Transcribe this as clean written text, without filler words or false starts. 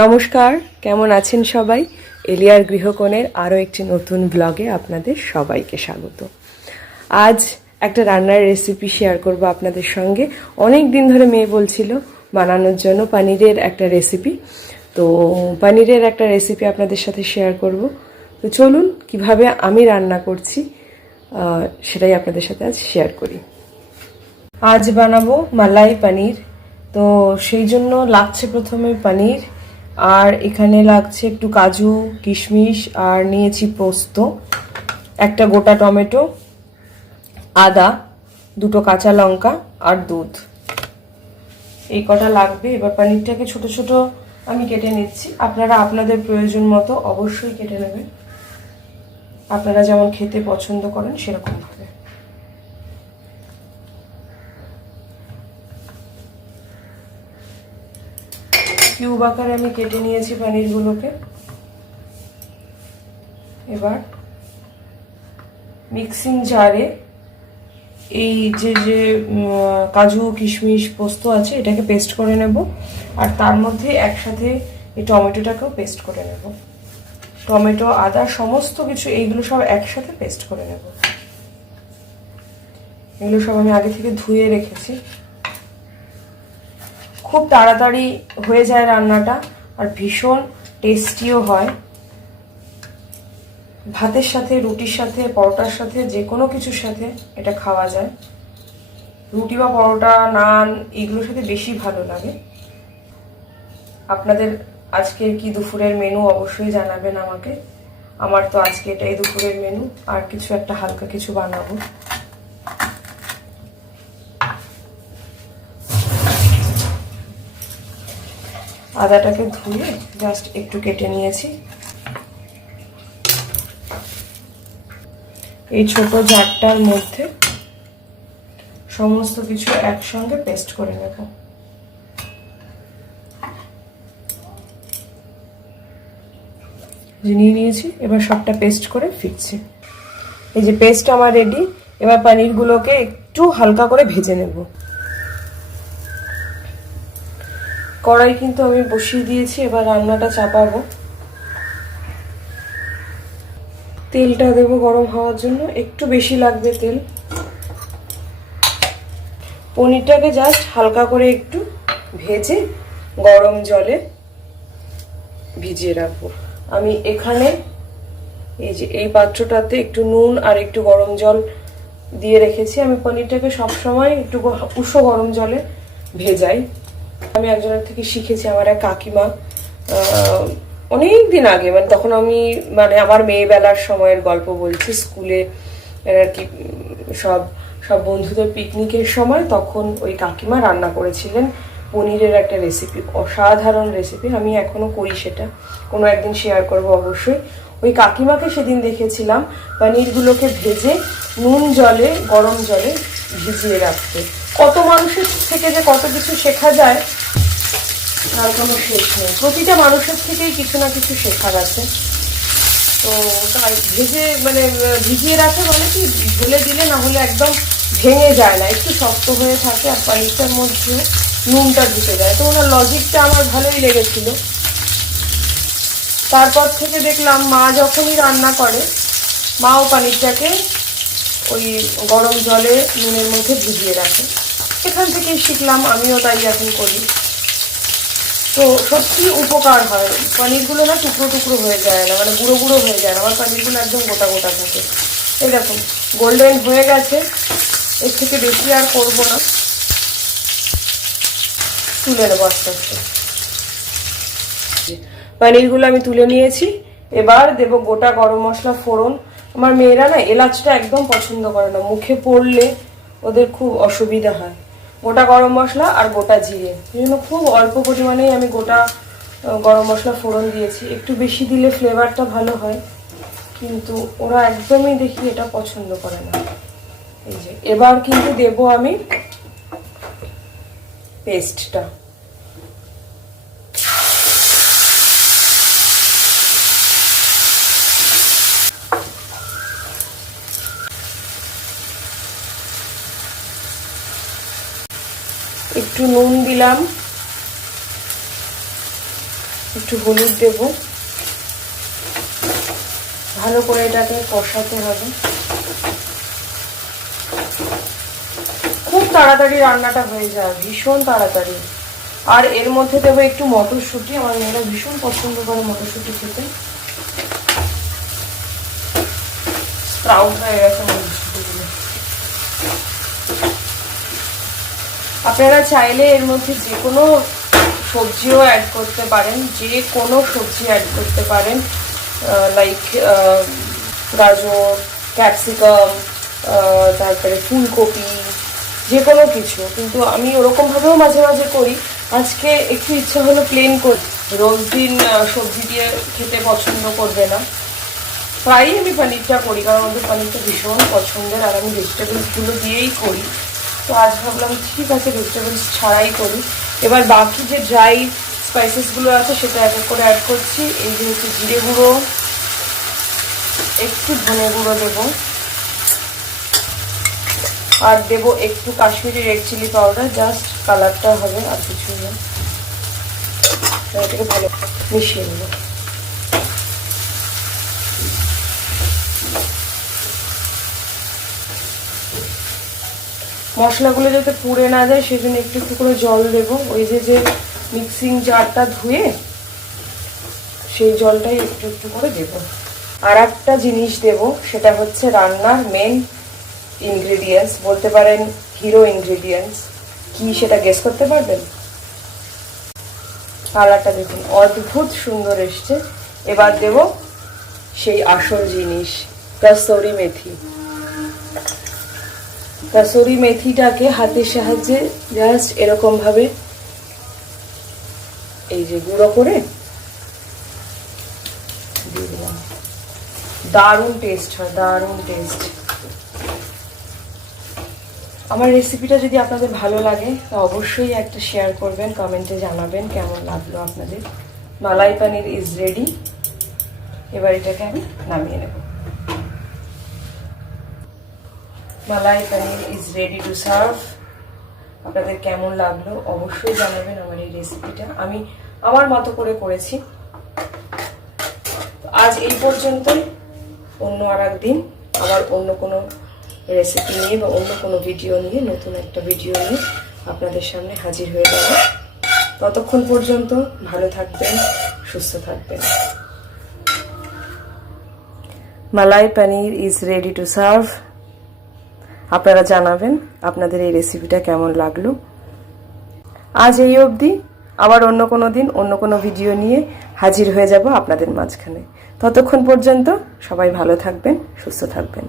নমস্কার, কেমন আছেন সবাই? এলিয়ার গৃহকোণের আরও একটি নতুন ব্লগে আপনাদের সবাইকে স্বাগত। আজ একটা রান্নার রেসিপি শেয়ার করব আপনাদের সঙ্গে। অনেক দিন ধরে মেয়ে বলছিল বানানোর জন্য পনিরের একটা রেসিপি, তো পনিরের একটা রেসিপি আপনাদের সাথে শেয়ার করব। তো চলুন কিভাবে আমি রান্না করছি সেটাই আপনাদের সাথে আজ শেয়ার করি। আজ বানাবো মালাই পনির। তো সেই জন্য লাগছে প্রথমে পনির, আর এখানে লাগছে একটু কাজু কিশমিশ, আর নিয়েছি পোস্ত, একটা গোটা টমেটো, আদা, দুটো কাঁচা লঙ্কা আর দুধ। এই কটা লাগবে। এবার পনিরটাকে ছোট ছোট আমি কেটে নিচ্ছি। আপনারা আপনাদের প্রয়োজন মতো অবশ্যই কেটে নেবেন, আপনারা যেমন খেতে পছন্দ করেন সেরকম ভাবে। কিউব আকারে আমি কেটে নিয়েছি পনিরগুলোকে। এবার মিক্সিং জারে এই যে কাজু কিশমিশ পোস্ত আছে এটাকে পেস্ট করে নেব, আর তার মধ্যে একসাথে এই টমেটোটাকেও পেস্ট করে নেব। টমেটো, আদা, সমস্ত কিছু এইগুলো সব একসাথে পেস্ট করে নেব। এগুলো সব আমি আগে থেকে ধুয়ে রেখেছি। খুব তাড়াতাড়ি হয়ে যায় রান্নাটা, আর ভীষণ টেস্টিও হয়। ভাতের সাথে, রুটির সাথে, পরোটার সাথে, যে কোনো কিছুর সাথে এটা খাওয়া যায়। রুটি বা পরোটা, নান এগুলোর সাথে বেশি ভালো লাগে। আপনাদের আজকের কি দুপুরের মেনু অবশ্যই জানাবেন আমাকে। আমার তো আজকে এটাই দুপুরের মেনু, আর কিছু একটা হালকা কিছু বানাবো। আদাটাকে ধুয়ে জাস্ট একটু কেটে নিয়েছি। এই ছোট জারটার মধ্যে সমস্ত কিছু একসঙ্গে পেস্ট করে নেব। নিয়ে নিয়েছি, এবার সবটা পেস্ট করে ফিরছি। এই যে পেস্ট আমার রেডি। এবার পনিরগুলোকে একটু হালকা করে ভেজে নেব। কড়াই কিন্তু আমি বসিয়ে দিয়েছি, এবার রান্নাটা চাপাবো। তেলটা দেবো গরম হওয়ার জন্য, একটু বেশি লাগবে তেল। পনিরটাকে জাস্ট হালকা করে একটু ভেজে গরম জলে ভিজিয়ে রাখবো। আমি এখানে এই যে এই পাত্রটাতে একটু নুন আর একটু গরম জল দিয়ে রেখেছি। আমি পনিরটাকে সবসময় একটু উষ্ণ গরম জলে ভেজাই। আমি একজনের থেকে শিখেছি, আমার এক কাকিমা অনেক দিন আগে, মানে তখন আমি আমার মেয়েবেলার সময়ের গল্প বলছি, স্কুলে আর কি সব সব বন্ধুদের পিকনিকের সময়, তখন ওই কাকিমা রান্না করেছিলেন পনিরের একটা রেসিপি, অসাধারণ রেসিপি। আমি এখনো করি সেটা, কোনো একদিন শেয়ার করব অবশ্যই। ওই কাকিমাকে সেদিন দেখেছিলাম পনিরগুলোকে ভেজে নুন জলে, গরম জলে ভিজিয়ে রাখতে। কত মানুষের থেকে যে কত কিছু শেখা যায় তার কোনো শেষ নেই। প্রতিটা মানুষের থেকেই কিছু না কিছু শেখার আছে। তো তাই ভেজে ভিজিয়ে রাখে, বলে কি ঢেলে দিলে না হলে একদম ভেঙে যায় না, একটু শক্ত হয়ে থাকে, আর পনিরটার মধ্যে নুনটা ঢুকে যায়। তো ওনার লজিকটা আমার ভালোই লেগেছিল। তারপর থেকে দেখলাম মা যখনই রান্না করে, মাও পনিরটাকে ওই গরম জলে নুনের মধ্যে ভিজিয়ে রাখে। এখান থেকেই শিখলাম, আমিও তাই এখন করি। তো সত্যি উপকার হয়। পনিরগুলো না টুকরো টুকরো হয়ে যায় না, গুঁড়ো গুঁড়ো হয়ে যায় না। আমার পনিরগুলো একদম গোটা গোটা থাকে। এই দেখুন গোল্ডেন হয়ে গেছে, এর থেকে বেশি আর করবো না, তুলে নেবো আস্তে আস্তে। পনিরগুলো আমি তুলে নিয়েছি। এবার দেবো গোটা গরম মশলা ফোড়ন। আমার মেয়েরা না এলাচটা একদম পছন্দ করে না, মুখে পড়লে ওদের খুব অসুবিধা হয়। গোটা গরম মশলা আর গোটা জিরে, এই জন্য খুব অল্প পরিমাণেই আমি গোটা গরম মশলা ফোড়ন দিয়েছি। একটু বেশি দিলে ফ্লেভারটা ভালো হয়, কিন্তু ওরা একদমই দেখি এটা পছন্দ করে না। এই যে এবার কিন্তু দেবো আমি পেস্টটা। একটু নুন দিলাম, একটু হলুদ দেব। ভালো করে এটাকে কষাতে হবে। খুব তাড়াতাড়ি রান্নাটা হয়ে যায়, ভীষণ তাড়াতাড়ি। আর এর মধ্যে দেবো একটু মটরশুঁটি, আমার মেয়েরা ভীষণ পছন্দ করে মটরশুঁটি খেতে। স্প্রাউট হয়ে গেছে মটরশুঁটিগুলো। আপনারা চাইলে এর মধ্যে যে কোনো সবজিও অ্যাড করতে পারেন, যে কোনো সবজি অ্যাড করতে পারেন, লাইক গাজর, ক্যাপসিকাম, তারপরে ফুলকপি, যে কোনো কিছু। কিন্তু আমি ওরকমভাবেও মাঝে মাঝে করি। আজকে একটু ইচ্ছা হলো প্লেন করি। রোজ দিন সবজি দিয়ে খেতে পছন্দ করবে না, প্রায়ই আমি পনিরটা করি, কারণ ওদের পনিরটা ভীষণ পছন্দের, আর আমি ভেজিটেবলসগুলো দিয়েই করি। তো আজ ভাবলাম ঠিক আছে ভেজিটেবলস ছাড়াই করি। এবার বাকি যে ড্রাই স্পাইসেসগুলো আছে সেটা এক এক করে অ্যাড করছি। এই যে হচ্ছে জিরে গুঁড়ো, একটু ধনে গুঁড়ো দেবো, আর দেবো একটু Kashmiri red chilli powder, just কালারটা হবে, আর কিছু না। এটাকে ভালো মিশিয়ে নেব। মশলাগুলো যাতে পুড়ে না যায় সেজন্য একটু একটু করে জল দেবো। ওই যে মিক্সিং জারটা ধুয়ে সেই জলটাই একটু একটু করে দেব। আর একটা জিনিস দেব, সেটা হচ্ছে রান্নার মেন ইনগ্রেডিয়েন্টস, বলতে পারেন হিরো ইনগ্রেডিয়েন্টস। কি সেটা গেস করতে পারবেন? কালারটা দেখুন অদ্ভুত সুন্দর এসছে। এবার দেব সেই আসল জিনিস, কসুরি মেথি। কসুরি মেথিটাকে হাতের সাহায্যে জাস্ট এরকম ভাবে এই যে গুঁড়ো করে দিয়ে দিলাম। দারুণ টেস্ট হয়, দারুণ টেস্ট। আমার রেসিপিটা যদি আপনাদের ভালো লাগে তো অবশ্যই একটা শেয়ার করবেন, কমেন্টে জানাবেন কেমন লাগলো আপনাদের। মালাই পনির ইজ রেডি। এবার এটাকে আমি নামিয়ে নেব। মালাই পনির ইজ রেডি টু সার্ভ। আপনাদের কেমন লাগলো অবশ্যই জানাবেন আমার এই রেসিপিটা। আমি আমার মতো করে করেছি। আজ এই পর্যন্তই। অন্য আর একদিন আবার অন্য কোনো রেসিপি নিয়ে বা অন্য কোনো ভিডিও নিয়ে, নতুন একটা ভিডিও নিয়ে আপনাদের সামনে হাজির হয়ে যাব। ততক্ষণ পর্যন্ত ভালো থাকবেন, সুস্থ থাকবেন। মালাই পনির ইজ রেডি টু সার্ভ। আপনারা জানাবেন আপনাদের এই রেসিপিটা কেমন লাগলো। আজ এই অবধি, আবার অন্য কোনো দিন অন্য কোনো ভিডিও নিয়ে হাজির হয়ে যাব আপনাদের মাঝখানে। ততক্ষণ পর্যন্ত সবাই ভালো থাকবেন, সুস্থ থাকবেন।